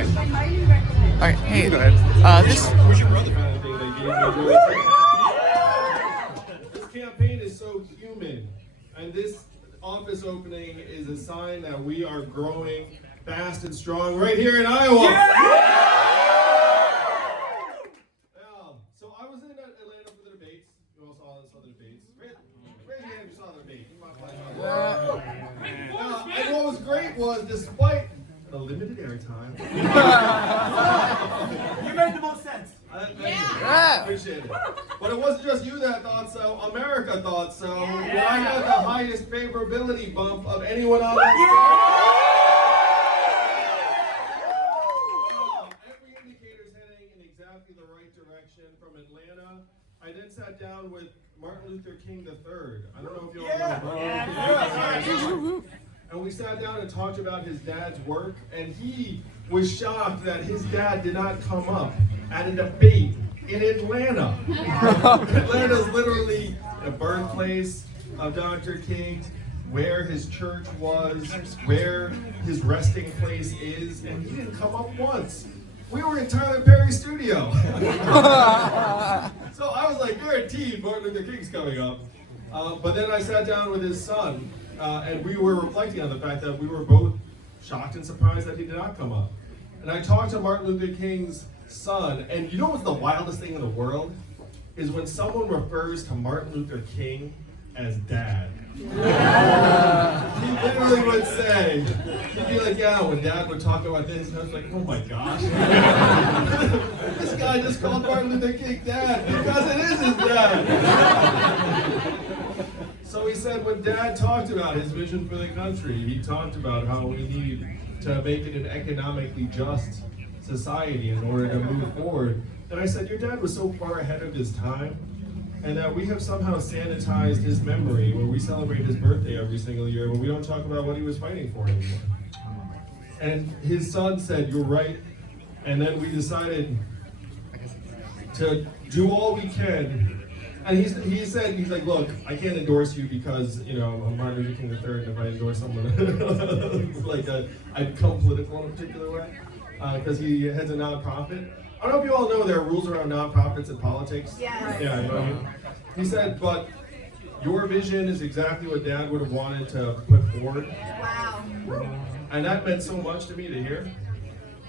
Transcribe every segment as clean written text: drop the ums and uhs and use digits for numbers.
Okay. Alright, hey. Go ahead. This. Who's your brother? This campaign is so human, and this office opening is a sign that we are growing fast and strong right here in Iowa. Yeah! So I was in Atlanta for the debates. You all saw the debates. Raise your hand if you saw the debate. And what was great was, despite the limited airtime, you made the most sense. I appreciate it. But it wasn't just you that thought so. America thought so. Yeah. I got the highest favorability bump of anyone on that stage. Every indicator is heading in exactly the right direction from Atlanta. I then sat down with Martin Luther King III. I don't know if you all know Martin Luther King. And we sat down and talked about his dad's work, and he was shocked that his dad did not come up at a debate in Atlanta. Atlanta's literally the birthplace of Dr. King, where his church was, where his resting place is, and he didn't come up once. We were in Tyler Perry's studio. So I was like, guaranteed Martin Luther King's coming up. But then I sat down with his son, and we were reflecting on the fact that we were both shocked and surprised that he did not come up. And I talked to Martin Luther King's son, and you know what's the wildest thing in the world? Is when someone refers to Martin Luther King as dad. He literally would say, he'd be like, yeah, when dad would talk about this, and I was like, oh my gosh. This guy just called Martin Luther King dad because it is his dad. So he said when dad talked about his vision for the country, he talked about how we need to make it an economically just society in order to move forward. And I said, your dad was so far ahead of his time, and that we have somehow sanitized his memory where we celebrate his birthday every single year, but we don't talk about what he was fighting for anymore. And his son said, you're right. And then we decided to do all we can. And he said, he's like, look, I can't endorse you because, you know, I'm Martin Luther King III, and if I endorse someone, like, I'd become political in a particular way, because he heads a nonprofit. I don't know if you all know there are rules around nonprofits and politics. Yes. Yeah, you know what I mean? He said, but your vision is exactly what Dad would have wanted to put forward. Wow. And that meant so much to me to hear.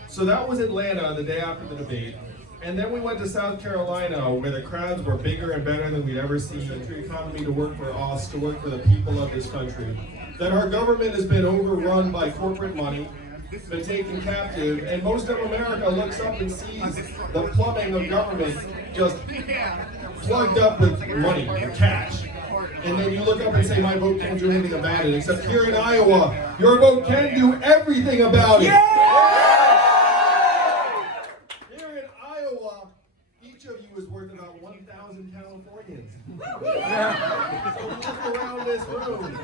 So that was Atlanta the day after the debate. And then we went to South Carolina, where the crowds were bigger and better than we'd ever seen. The economy to work for us, to work for the people of this country. That our government has been overrun by corporate money, been taken captive, and most of America looks up and sees the plumbing of government just plugged up with money and cash. And then you look up and say, my vote can't do anything about it, except here in Iowa, your vote can do everything about it. Here in Iowa, each of you is worth about 1,000 Californians. So look around this room.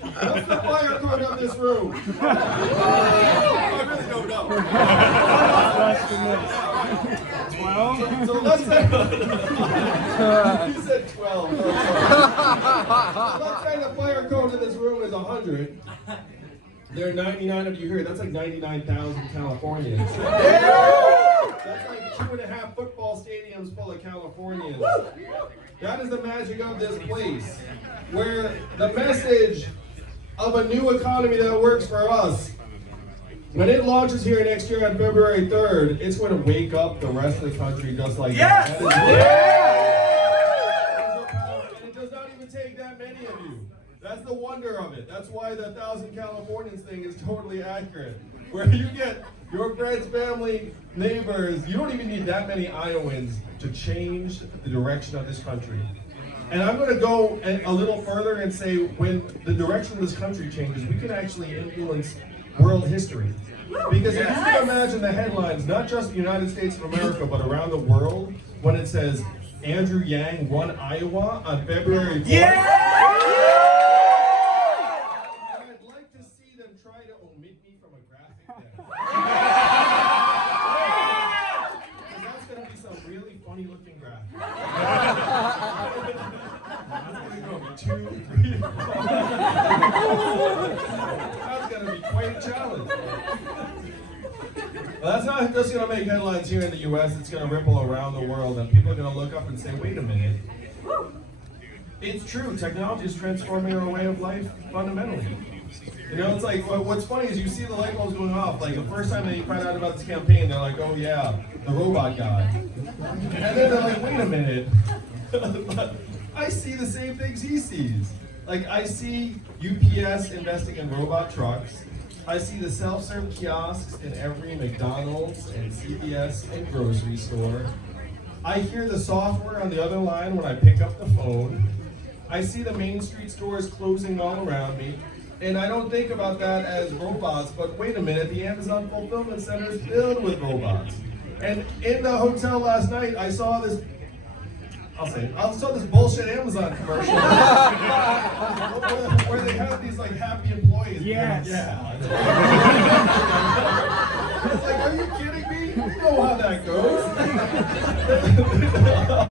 What's the fire code of this room? I really don't know. 12? So let's say, he said 12. Let's say the fire code in this room is 100. There are 99 of you here. That's like 99,000 Californians. That's like 2.5 football stadiums full of Californians. That is the magic of this place, where the message of a new economy that works for us, when it launches here next year on February 3rd, it's going to wake up the rest of the country just like that. And it does not even take that many of you. That's the wonder of it. That's why the 1,000 Californians thing is totally accurate. Where you get your friends, family, neighbors, you don't even need that many Iowans to change the direction of this country. And I'm going to go a little further and say when the direction of this country changes, we can actually influence world history. Because if you can imagine the headlines, not just the United States of America, but around the world, when it says, Andrew Yang won Iowa on February 4th. And I'd like to see them try to omit me from a graphic then. Because that's going to be some really funny looking graphic. That's going to go 2, 3, 4. That's going to be quite a challenge. Well, that's not just going to make headlines here in the U.S. It's going to ripple around the world, and people are going to look up and say, "Wait a minute." It's true. Technology is transforming our way of life fundamentally. You know, it's like what's funny is you see the light bulbs going off. Like the first time they find out about this campaign, they're like, "Oh yeah, the robot guy," and then they're like, "Wait a minute." I see the same things he sees. Like I see UPS investing in robot trucks. I see the self-serve kiosks in every McDonald's and CVS and grocery store. I hear the software on the other line when I pick up the phone. I see the Main Street stores closing all around me. And I don't think about that as robots, but wait a minute, the Amazon fulfillment center is filled with robots. And in the hotel last night, I saw this, I saw this bullshit Amazon commercial where they have these like happy employees. Yes. Yeah. It's like, are you kidding me? You know how that goes.